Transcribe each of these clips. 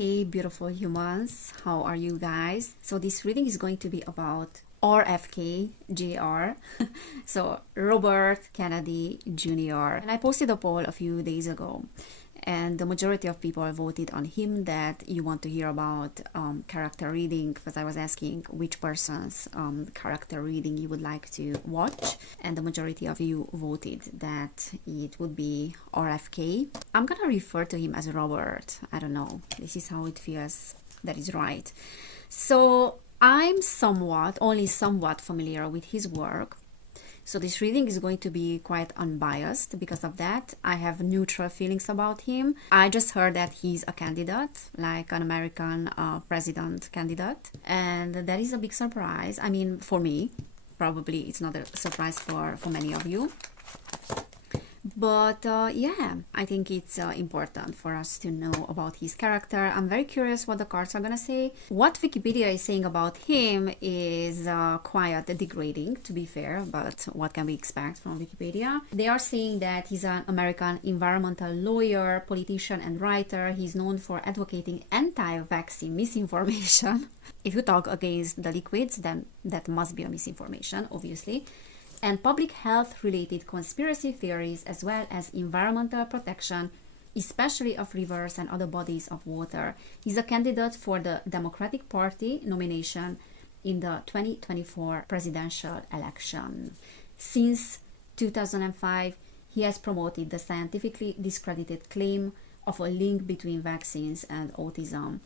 Hey beautiful humans, how are you guys? So this reading is going to be about rfkjr. So Robert Kennedy Jr. And I posted a poll a few days ago, and the majority of people voted on him that you want to hear about character reading, because I was asking which person's character reading you would like to watch, and the majority of you voted that it would be RFK. I'm gonna refer to him as Robert. I don't know, this is how it feels that is right. So I'm only somewhat familiar with his work. So this reading is going to be quite unbiased because of that. I have neutral feelings about him. I just heard that he's a candidate, like an American president candidate. And that is a big surprise. I mean, for me, probably it's not a surprise for many of you. But yeah, I think it's important for us to know about his character. I'm very curious what the cards are gonna say. What Wikipedia is saying about him is quite degrading, to be fair, but what can we expect from Wikipedia? They are saying that he's an American environmental lawyer, politician, and writer. He's known for advocating anti-vaccine misinformation. If you talk against the liquids, then that must be a misinformation, obviously. And public health related conspiracy theories, as well as environmental protection, especially of rivers and other bodies of water. He's a candidate for the Democratic Party nomination in the 2024 presidential election. Since 2005, he has promoted the scientifically discredited claim of a link between vaccines and autism,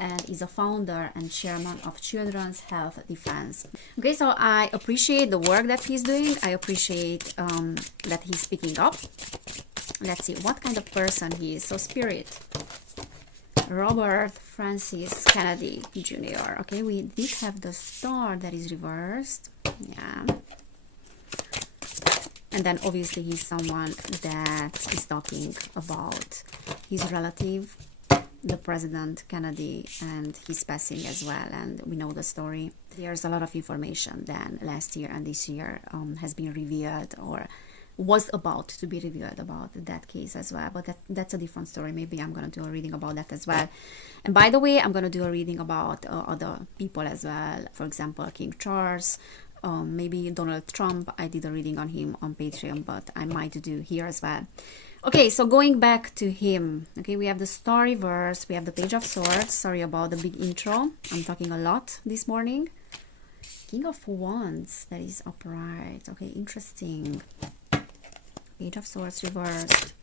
and is a founder and chairman of Children's Health Defense. Okay, so I appreciate the work that he's doing. I appreciate that he's speaking up. Let's see what kind of person he is. So Spirit, Robert Francis Kennedy Jr. Okay, we did have the star that is reversed. Yeah. And then obviously he's someone that is talking about his relative, the President Kennedy, and his passing as well, and we know the story. There's a lot of information then last year and this year has been revealed, or was about to be revealed, about that case as well, but that's a different story. Maybe I'm gonna do a reading about that as well. And by the way, I'm gonna do a reading about other people as well, for example King Charles, maybe Donald Trump. I did a reading on him on Patreon, but I might do here as well. Okay, so going back to him, okay, we have the star reverse, we have the Page of Swords. Sorry about the big intro, I'm talking a lot this morning. King of Wands, that is upright. Okay, interesting. Page of Swords reversed.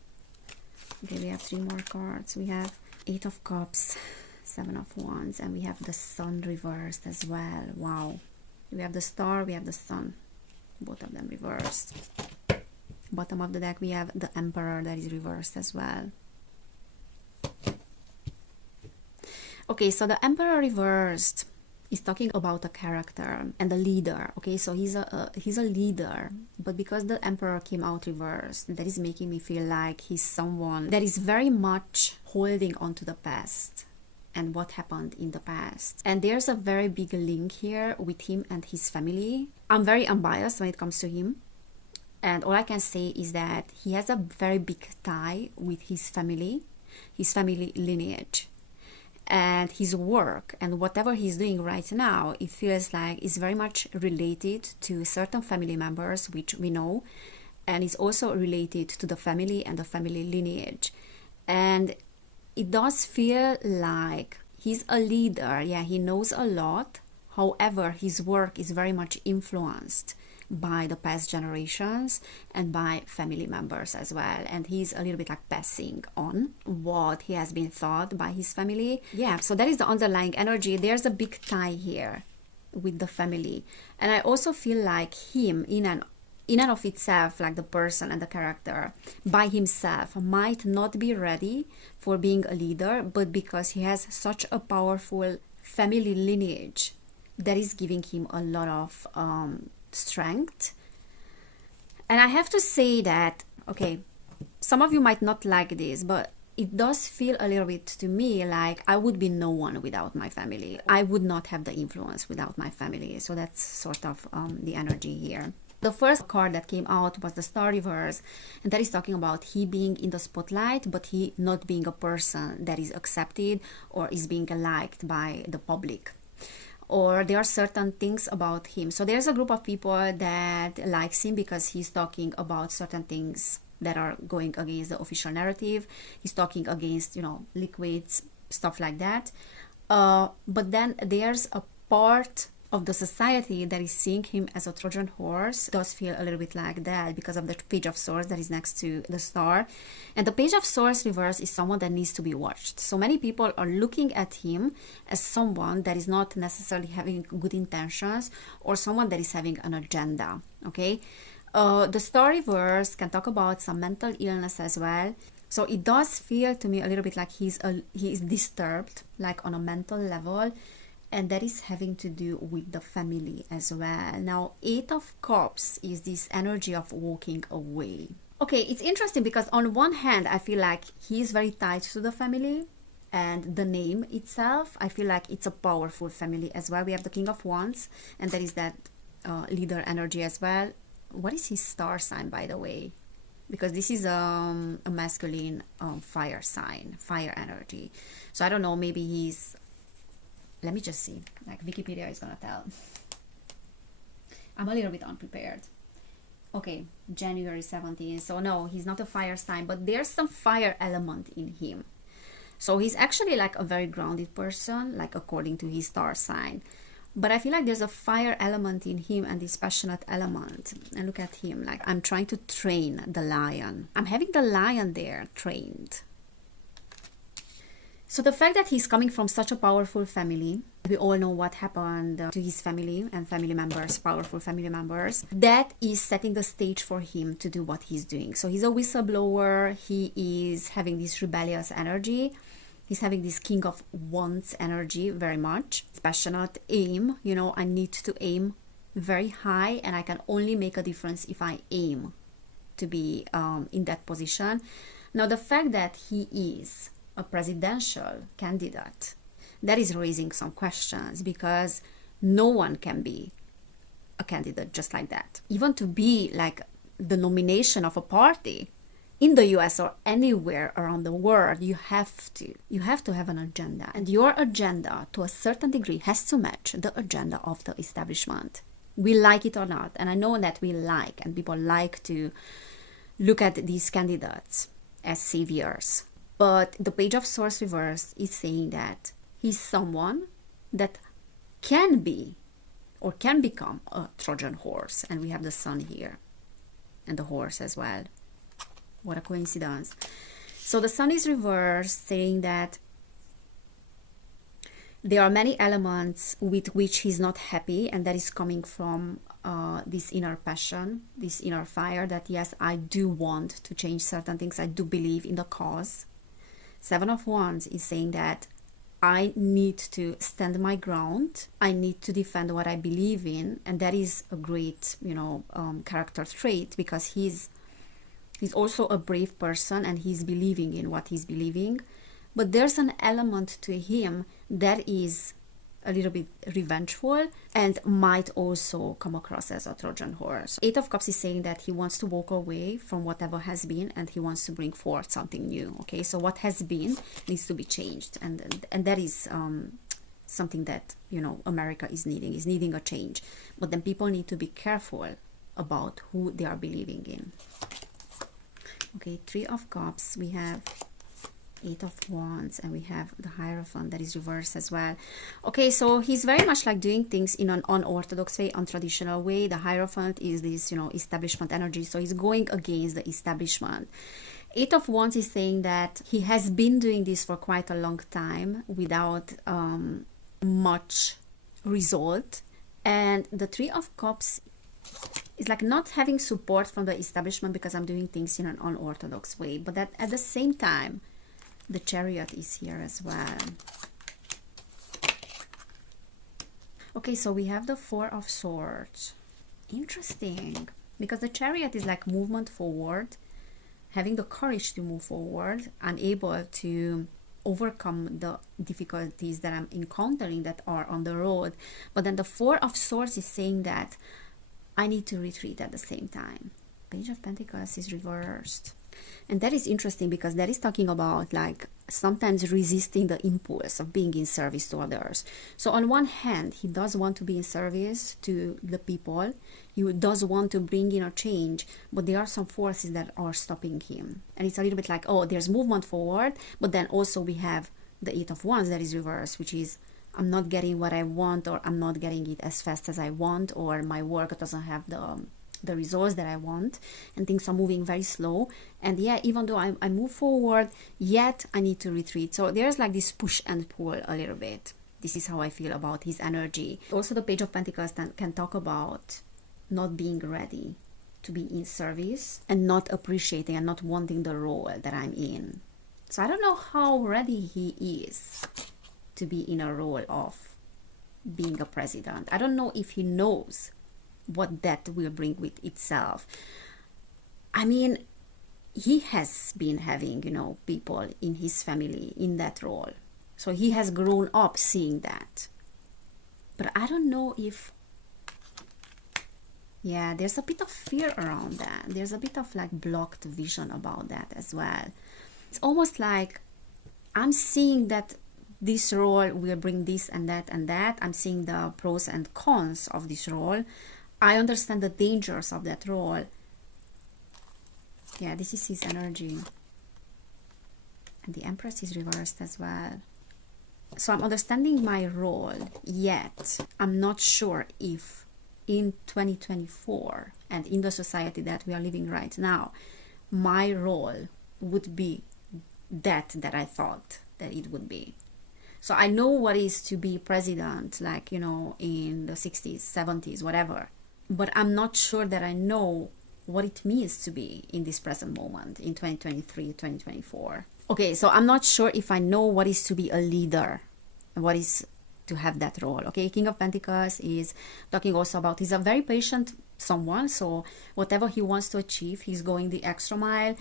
Okay, we have 3 more cards. We have 8 of Cups, 7 of Wands, and we have the Sun reversed as well. Wow. We have the Star, we have the Sun, both of them reversed. Bottom of the deck we have the Emperor that is reversed as well. Okay, so the Emperor reversed is talking about a character and a leader. Okay, so he's a leader, but because the Emperor came out reversed, that is making me feel like he's someone that is very much holding on to the past and what happened in the past. And there's a very big link here with him and his family. I'm very unbiased when it comes to him. And all I can say is that he has a very big tie with his family lineage, and his work, and whatever he's doing right now, it feels like is very much related to certain family members, which we know, and is also related to the family and the family lineage. And it does feel like he's a leader. Yeah, he knows a lot. However, his work is very much influenced by the past generations and by family members as well, and he's a little bit like passing on what he has been taught by his family. Yeah, so that is the underlying energy. There's a big tie here with the family, and I also feel like him in and of itself, like the person and the character by himself, might not be ready for being a leader, but because he has such a powerful family lineage that is giving him a lot of strength. And I have to say that, okay, some of you might not like this, but it does feel a little bit to me like I would be no one without my family. I would not have the influence without my family. So that's sort of the energy here. The first card that came out was the Star reverse, and that is talking about he being in the spotlight, but he not being a person that is accepted or is being liked by the public. Or there are certain things about him. So there's a group of people that likes him because he's talking about certain things that are going against the official narrative. He's talking against, liquids, stuff like that. But then there's a part of the society that is seeing him as a Trojan horse. It does feel a little bit like that because of the Page of Swords that is next to the Star. And the Page of Swords reverse is someone that needs to be watched. So many people are looking at him as someone that is not necessarily having good intentions or someone that is having an agenda, okay? The Star reverse can talk about some mental illness as well. So it does feel to me a little bit like he is disturbed, like on a mental level, and that is having to do with the family as well. Now, Eight of Cups is this energy of walking away. Okay, it's interesting because on one hand, I feel like he is very tied to the family, and the name itself, I feel like it's a powerful family as well. We have the King of Wands, and there is that leader energy as well. What is his star sign, by the way? Because this is a masculine fire sign, fire energy. So I don't know, maybe he's, let me just see, like Wikipedia is gonna tell. I'm a little bit unprepared. Okay, January 17th. So no, he's not a fire sign, but there's some fire element in him. So he's actually like a very grounded person, like according to his star sign. But I feel like there's a fire element in him and this passionate element. And look at him, like I'm trying to train the lion. I'm having the lion there trained. So the fact that he's coming from such a powerful family, we all know what happened to his family and family members, powerful family members, that is setting the stage for him to do what he's doing. So he's a whistleblower, he is having this rebellious energy, he's having this King of Wands energy very much. It's passionate, aim, I need to aim very high and I can only make a difference if I aim to be in that position. Now the fact that he is a presidential candidate, that is raising some questions because no one can be a candidate just like that. Even to be like the nomination of a party in the US or anywhere around the world, you have to have an agenda, and your agenda to a certain degree has to match the agenda of the establishment. We like it or not, and I know that we like, and people like to look at these candidates as saviors. But the Page of Swords reverse is saying that he's someone that can be or can become a Trojan horse. And we have the sun here and the horse as well. What a coincidence. So the sun is reversed, saying that there are many elements with which he's not happy, and that is coming from this inner passion, this inner fire that, yes, I do want to change certain things. I do believe in the cause. Seven of Wands is saying that I need to stand my ground. I need to defend what I believe in. And that is a great, character trait, because he's also a brave person and he's believing in what he's believing. But there's an element to him that is a little bit revengeful and might also come across as a Trojan horse. Eight of Cups is saying that he wants to walk away from whatever has been and he wants to bring forth something new. Okay, so what has been needs to be changed, and that is something that America is needing a change. But then people need to be careful about who they are believing in. Okay, Three of Cups, we have Eight of Wands, and we have the Hierophant that is reversed as well. Okay, so he's very much like doing things in an unorthodox way, untraditional way. The Hierophant is this, establishment energy, so he's going against the establishment. Eight of Wands is saying that he has been doing this for quite a long time without much result. And the Three of Cups is like not having support from the establishment because I'm doing things in an unorthodox way. But that at the same time, the Chariot is here as well. Okay, so we have the Four of Swords. Interesting, because the Chariot is like movement forward, having the courage to move forward. I'm able to overcome the difficulties that I'm encountering that are on the road. But then the Four of Swords is saying that I need to retreat at the same time. Page of Pentacles is reversed. And that is interesting because that is talking about like sometimes resisting the impulse of being in service to others. So on one hand, he does want to be in service to the people. He does want to bring in a change, but there are some forces that are stopping him. And it's a little bit like, oh, there's movement forward, but then also we have the Eight of Wands that is reversed, which is I'm not getting what I want, or I'm not getting it as fast as I want, or my work doesn't have the results that I want, and things are moving very slow. And yeah, even though I move forward, yet I need to retreat. So there's like this push and pull a little bit. This is how I feel about his energy. Also, the Page of Pentacles can talk about not being ready to be in service and not appreciating and not wanting the role that I'm in. So I don't know how ready he is to be in a role of being a president. I don't know if he knows what that will bring with itself. I mean, he has been having, people in his family in that role. So he has grown up seeing that. But I don't know if, yeah, there's a bit of fear around that. There's a bit of like blocked vision about that as well. It's almost like I'm seeing that this role will bring this and that and that. I'm seeing the pros and cons of this role. I understand the dangers of that role. Yeah, this is his energy. And the Empress is reversed as well. So I'm understanding my role, yet I'm not sure if in 2024 and in the society that we are living right now, my role would be that I thought that it would be. So I know what is to be president, like, in the 60s, 70s, whatever. But I'm not sure that I know what it means to be in this present moment in 2023, 2024. Okay, so I'm not sure if I know what is to be a leader and what is to have that role. Okay, King of Pentacles is talking also about he's a very patient someone. So whatever he wants to achieve, he's going the extra mile.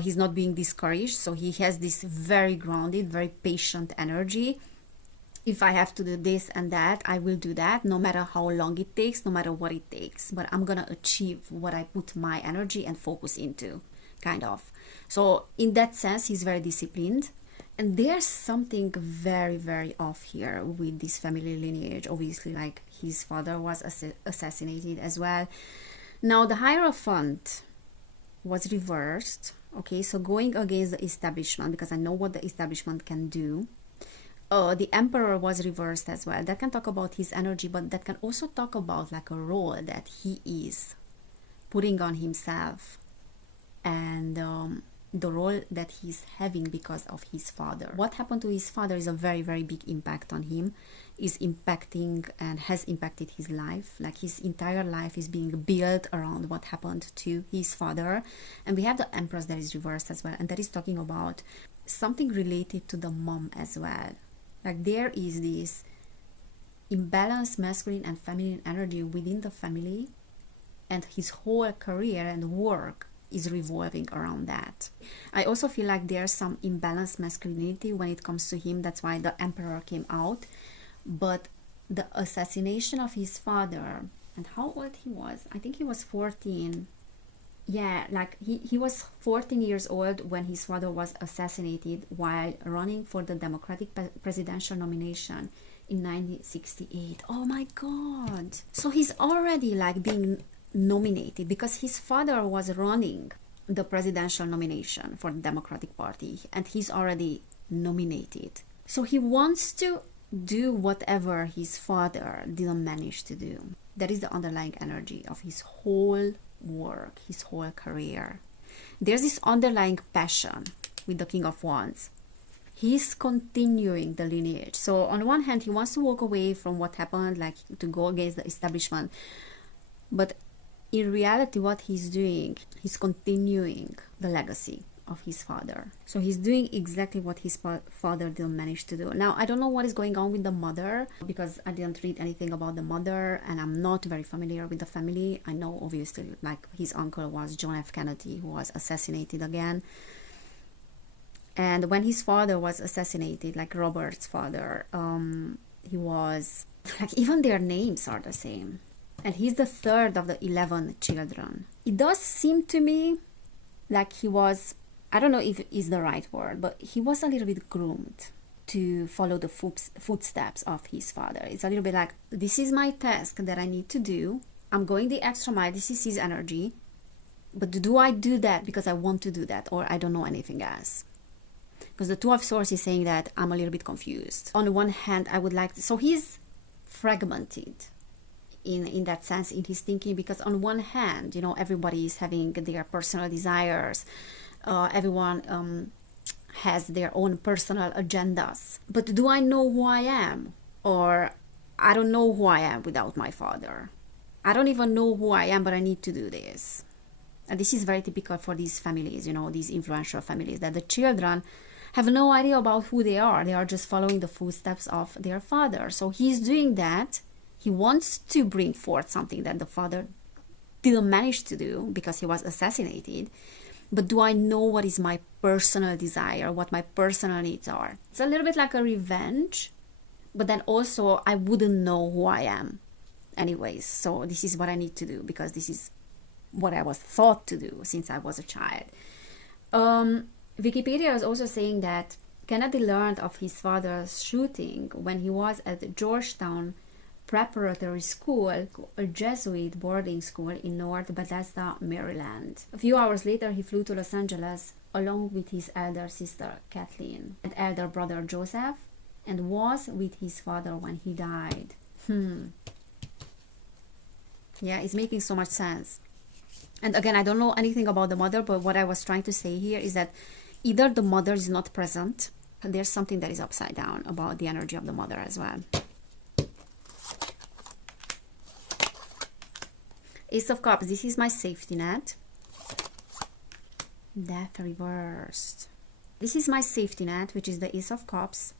He's not being discouraged. So he has this very grounded, very patient energy. If I have to do this and that, I will do that, no matter how long it takes, no matter what it takes. But I'm gonna achieve what I put my energy and focus into, kind of. So in that sense, he's very disciplined. And there's something very, very off here with this family lineage. Obviously, like his father was assassinated as well. Now the Hierophant was reversed. Okay, so going against the establishment, because I know what the establishment can do. The Emperor was reversed as well. That can talk about his energy, but that can also talk about like a role that he is putting on himself, and the role that he's having because of his father. What happened to his father is a very, very big impact on him, is impacting and has impacted his life. Like his entire life is being built around what happened to his father. And we have the Empress that is reversed as well, and that is talking about something related to the mom as well. Like there is this imbalanced masculine and feminine energy within the family, and his whole career and work is revolving around that. I also feel like there's some imbalanced masculinity when it comes to him. That's why the Emperor came out. But the assassination of his father, and how old he was, I think he was 14. Yeah, like he was 14 years old when his father was assassinated while running for the Democratic presidential nomination in 1968. Oh my God. So he's already like being nominated because his father was running the presidential nomination for the Democratic Party, and he's already nominated. So he wants to do whatever his father didn't manage to do. That is the underlying energy of his whole work, his whole career. There's this underlying passion with the King of Wands. He's continuing the lineage. So on one hand, he wants to walk away from what happened, like to go against the establishment. But in reality, what he's doing, he's continuing the legacy of his father. So he's doing exactly what his father didn't manage to do. Now, I don't know what is going on with the mother, because I didn't read anything about the mother, and I'm not very familiar with the family. I know, obviously, like his uncle was John F. Kennedy, who was assassinated again. And when his father was assassinated, like Robert's father, he was, like, even their names are the same. And he's the third of the 11 children. It does seem to me like he was, I don't know if is the right word, but he was a little bit groomed to follow the footsteps of his father. It's a little bit like, this is my task that I need to do. I'm going the extra mile. This is his energy. But do I do that because I want to do that, or I don't know anything else? Because the Two of Swords is saying that I'm a little bit confused. On the one hand, I would like to, so he's fragmented in that sense in his thinking, because on one hand, you know, everybody is having their personal desires. Everyone has their own personal agendas. But do I know who I am? Or I don't know who I am without my father. I don't even know who I am, but I need to do this. And this is very typical for these families, you know, these influential families, that the children have no idea about who they are. They are just following the footsteps of their father. So he's doing that. He wants to bring forth something that the father didn't manage to do because he was assassinated. But do I know what is my personal desire, what my personal needs are? It's a little bit like a revenge, but then also I wouldn't know who I am anyways. So this is what I need to do because this is what I was taught to do since I was a child. Wikipedia is also saying that Kennedy learned of his father's shooting when he was at Georgetown Preparatory School, a Jesuit boarding school in North Bethesda, Maryland. A few hours later, he flew to Los Angeles along with his elder sister Kathleen and elder brother Joseph, and was with his father when he died. Yeah, it's making so much sense. And again, I don't know anything about the mother, but what I was trying to say here is that either the mother is not present, there's something that is upside down about the energy of the mother as well. Ace of Cups, this is my safety net. Death reversed. This is my safety net, which is the Ace of Cups.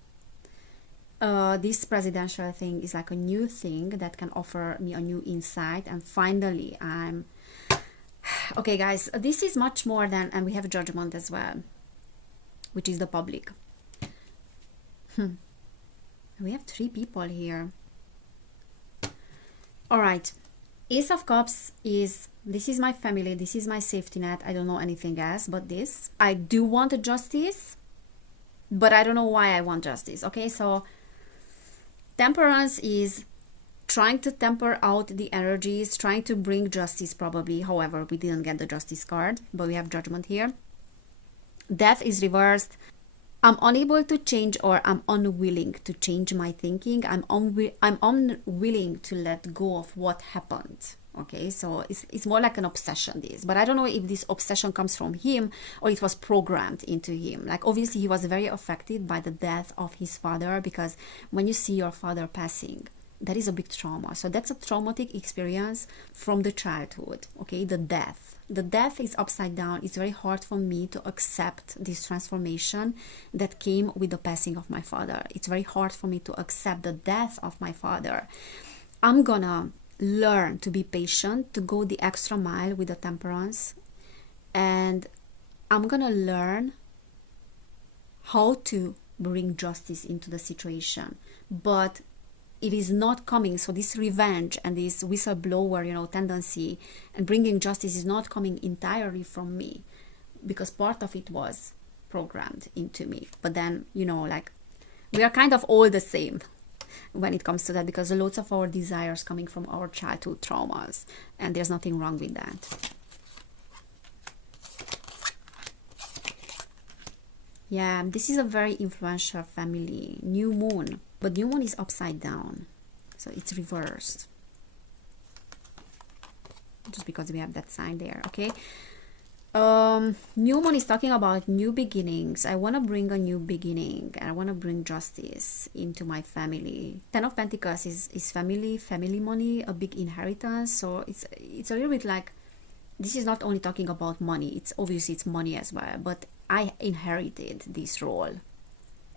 This presidential thing is like a new thing that can offer me a new insight. And finally, I'm... Okay, guys, this is much more than... And we have Judgment as well, which is the public. We have 3 people here. All right. Ace of Cups is, this is my family, this is my safety net. I don't know anything else but this. I do want justice, but I don't know why I want justice. Okay, so Temperance is trying to temper out the energies, trying to bring justice probably. However, we didn't get the justice card, but we have Judgment here. Death is reversed. I'm unable to change, or I'm unwilling to change my thinking. I'm unwilling to let go of what happened. Okay, so it's more like an obsession, this. But I don't know if this obsession comes from him or it was programmed into him. Like, obviously, he was very affected by the death of his father, because when you see your father passing, that is a big trauma. So that's a traumatic experience from the childhood. Okay, the death. The death is upside down. It's very hard for me to accept this transformation that came with the passing of my father. It's very hard for me to accept the death of my father. I'm gonna learn to be patient, to go the extra mile with the Temperance, and I'm gonna learn how to bring justice into the situation. But it is not coming, so this revenge and this whistleblower, you know, tendency and bringing justice is not coming entirely from me, because part of it was programmed into me. But then, you know, like, we are kind of all the same when it comes to that, because lots of our desires coming from our childhood traumas, and there's nothing wrong with that. Yeah, this is a very influential family. New Moon. But New Moon is upside down. So it's reversed. Just because we have that sign there, okay? New Moon is talking about new beginnings. I want to bring a new beginning. I want to bring justice into my family. Ten of Pentacles is family money, a big inheritance. So it's a little bit like, this is not only talking about money. It's obviously it's money as well. But I inherited this role,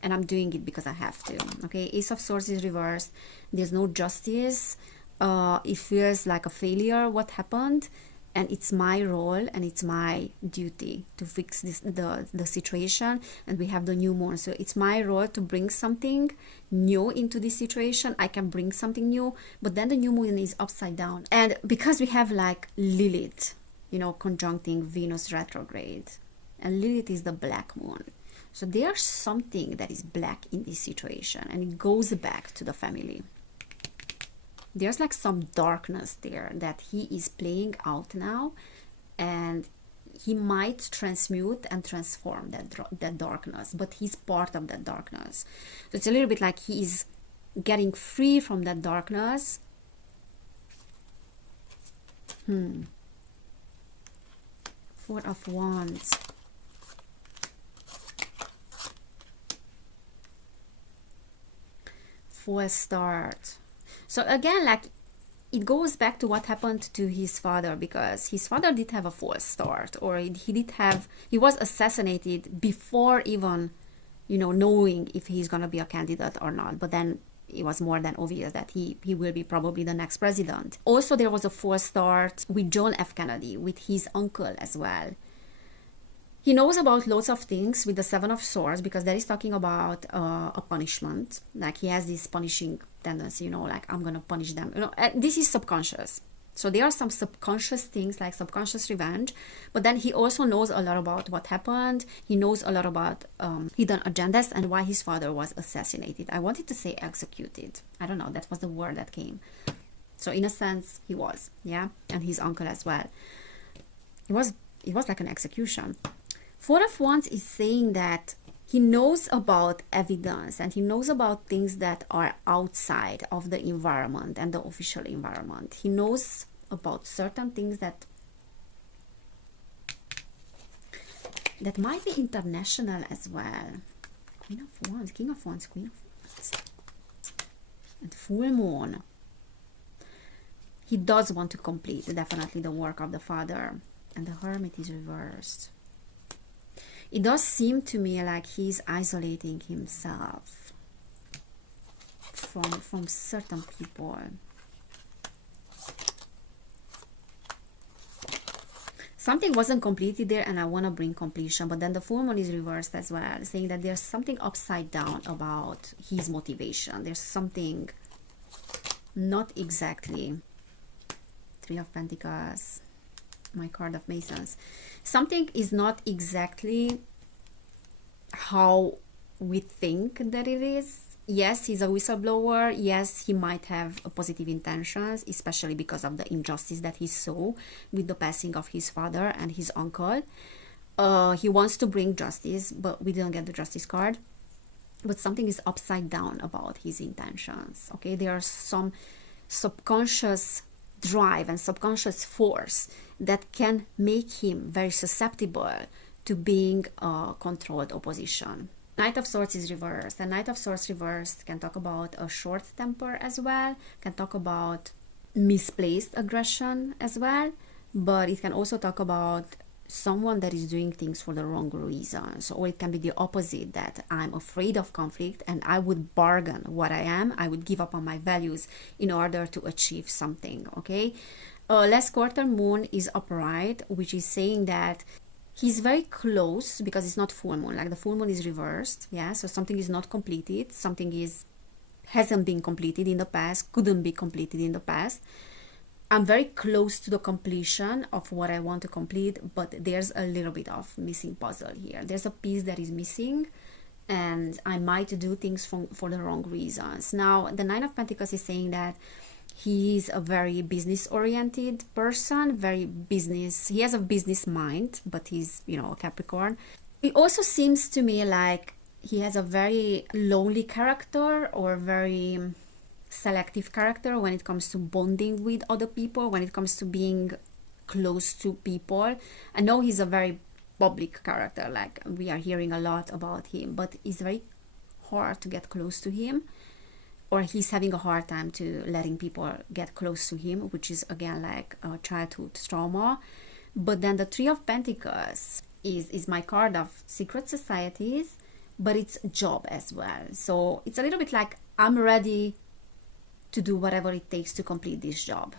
and I'm doing it because I have to. Okay, Ace of Swords is reversed. There's no justice. It feels like a failure what happened, and it's my role and it's my duty to fix the situation. And we have the new moon, so it's my role to bring something new into this situation. I can bring something new, but then the new moon is upside down, and because we have like Lilith, you know, conjuncting Venus retrograde, and Lilith is the black moon, so there's something that is black in this situation, and it goes back to the family. There's like some darkness there that he is playing out now, and he might transmute and transform that darkness, but he's part of that darkness. So it's a little bit like he is getting free from that darkness. Four of Wands. Full start. So again, like, it goes back to what happened to his father, because his father did have a false start, or he was assassinated before even, you know, knowing if he's gonna be a candidate or not. But then it was more than obvious that he will be probably the next president. Also, there was a false start with John F. Kennedy, with his uncle as well. He knows about lots of things with the Seven of Swords, because that is talking about a punishment. Like, he has this punishing tendency, you know, like, I'm gonna punish them. You know, this is subconscious. So there are some subconscious things, like subconscious revenge. But then he also knows a lot about what happened. He knows a lot about hidden agendas and why his father was assassinated. I wanted to say executed. I don't know, that was the word that came. So in a sense, he was, yeah, and his uncle as well. It was like an execution. Four of Wands is saying that he knows about evidence, and he knows about things that are outside of the environment and the official environment. He knows about certain things that might be international as well. Queen of Wands, King of Wands, Queen of Wands, and full moon. He does want to complete definitely the work of the father, and the Hermit is reversed. It does seem to me like he's isolating himself from certain people. Something wasn't completed there, and I want to bring completion. But then the full moon is reversed as well, saying that there's something upside down about his motivation. There's something not exactly. Three of Pentacles. My card of Masons. Something is not exactly how we think that it is. Yes, he's a whistleblower. Yes, he might have positive intentions, especially because of the injustice that he saw with the passing of his father and his uncle. He wants to bring justice, but we didn't get the justice card. But something is upside down about his intentions. Okay, there are some subconscious drive and subconscious force that can make him very susceptible to being a controlled opposition. Knight of Swords is reversed, and Knight of Swords reversed can talk about a short temper as well, can talk about misplaced aggression as well, but it can also talk about someone that is doing things for the wrong reasons. Or it can be the opposite, that I'm afraid of conflict and I would bargain what I am, I would give up on my values in order to achieve something. Okay, last quarter moon is upright, which is saying that he's very close, because it's not full moon, like the full moon is reversed, yeah, so something is not completed, something hasn't been completed in the past, couldn't be completed in the past. I'm very close to the completion of what I want to complete, but there's a little bit of missing puzzle here. There's a piece that is missing, and I might do things for the wrong reasons. Now, the Nine of Pentacles is saying that he's a very business-oriented person, he has a business mind, but he's, you know, a Capricorn. It also seems to me like he has a very lonely character, or very selective character when it comes to bonding with other people, when it comes to being close to people. I know he's a very public character, like we are hearing a lot about him, but it's very hard to get close to him, or he's having a hard time to letting people get close to him, which is again like a childhood trauma. But then the Three of Pentacles is my card of secret societies, but it's job as well. So it's a little bit like, I'm ready to do whatever it takes to complete this job.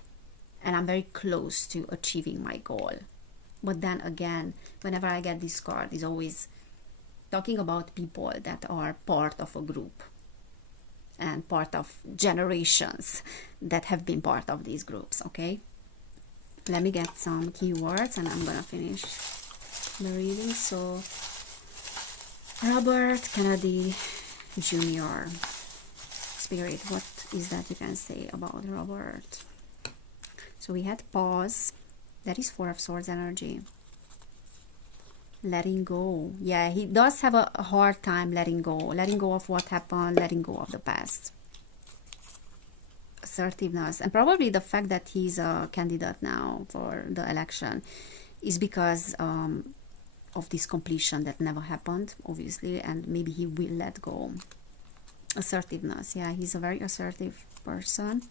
and I'm very close to achieving my goal. But then again, whenever I get this card, it's always talking about people that are part of a group and part of generations that have been part of these groups, okay? Let me get some keywords and I'm gonna finish the reading. So, Robert Kennedy Jr. Spirit, what is that you can say about Robert? So we had pause. That is Four of Swords energy. Letting go. Yeah, he does have a hard time letting go of what happened, letting go of the past. Assertiveness, and probably the fact that he's a candidate now for the election is because of this completion that never happened, obviously, and maybe he will let go. Assertiveness, yeah, he's a very assertive person.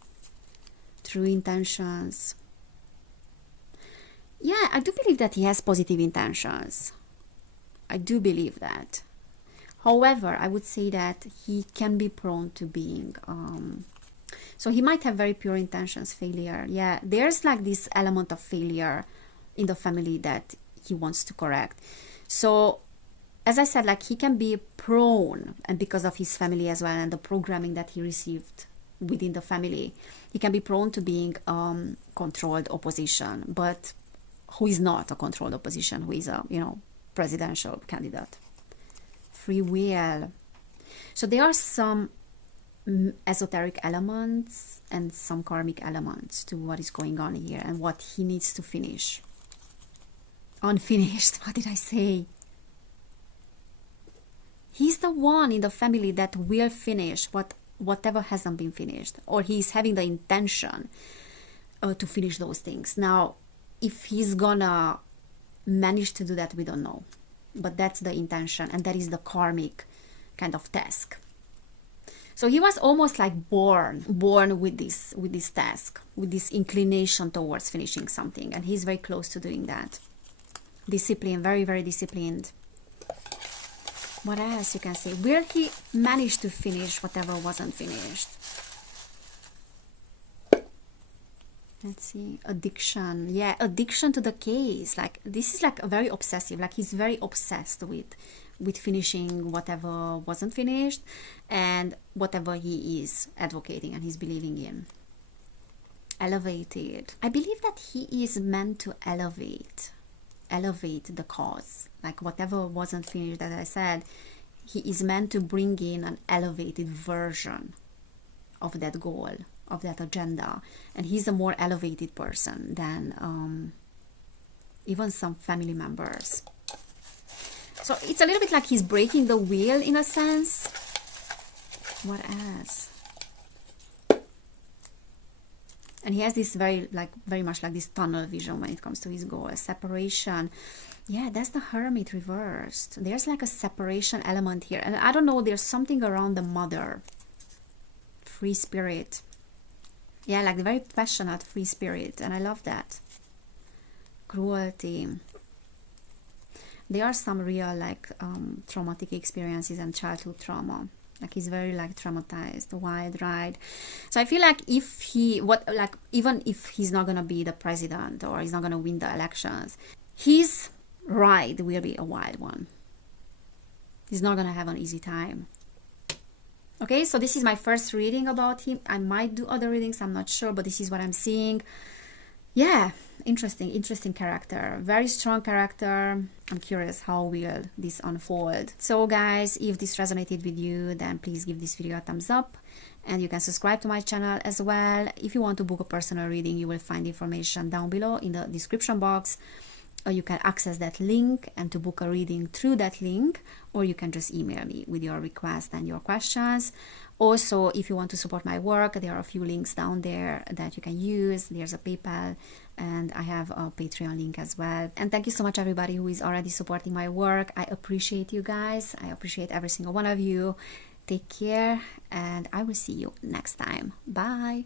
True intentions. Yeah, I do believe that he has positive intentions. I do believe that. However, I would say that he can be prone to being... so he might have very pure intentions, failure. Yeah, there's like this element of failure in the family that he wants to correct. So, as I said, like he can be prone, and because of his family as well and the programming that he received within the family, he can be prone to being controlled opposition. But who is not a controlled opposition, who is a, you know, presidential candidate. Free will. So there are some esoteric elements and some karmic elements to what is going on here and what he needs to finish. Unfinished, what did I say? He's the one in the family that will finish whatever hasn't been finished, or he's having the intention to finish those things. Now, if he's gonna manage to do that, we don't know, but that's the intention, and that is the karmic kind of task. So he was almost like born with this task, with this inclination towards finishing something, and he's very close to doing that. Discipline, very, very disciplined. What else you can say? Will he manage to finish whatever wasn't finished? Let's see. Addiction. Yeah, addiction to the case. Like, this is like a very obsessive. Like, he's very obsessed with finishing whatever wasn't finished and whatever he is advocating and he's believing in. Elevated. I believe that he is meant to elevate the cause. Like, whatever wasn't finished, as I said, he is meant to bring in an elevated version of that goal, of that agenda, and he's a more elevated person than even some family members. So it's a little bit like he's breaking the wheel in a sense. What else? And he has this very much like this tunnel vision when it comes to his goal. Separation. Yeah, that's the Hermit reversed. There's like a separation element here, and I don't know, there's something around the mother. Free spirit. Yeah, like the very passionate free spirit, and I love that. Cruelty. There are some real like traumatic experiences and childhood trauma. Like, he's very like traumatized, wild-eyed. So I feel like even if he's not gonna be the president or he's not gonna win the elections, his ride will be a wild one. He's not gonna have an easy time. Okay, so this is my first reading about him. I might do other readings, I'm not sure, but this is what I'm seeing. Yeah, interesting character, very strong character. I'm curious how will this unfold. So guys, if this resonated with you, then please give this video a thumbs up, and you can subscribe to my channel as well. If you want to book a personal reading, you will find information down below in the description box, or you can access that link and to book a reading through that link, or you can just email me with your request and your questions. Also, if you want to support my work, there are a few links down there that you can use. There's a PayPal, and I have a Patreon link as well. And thank you so much, everybody who is already supporting my work. I appreciate you guys. I appreciate every single one of you. Take care, and I will see you next time. Bye.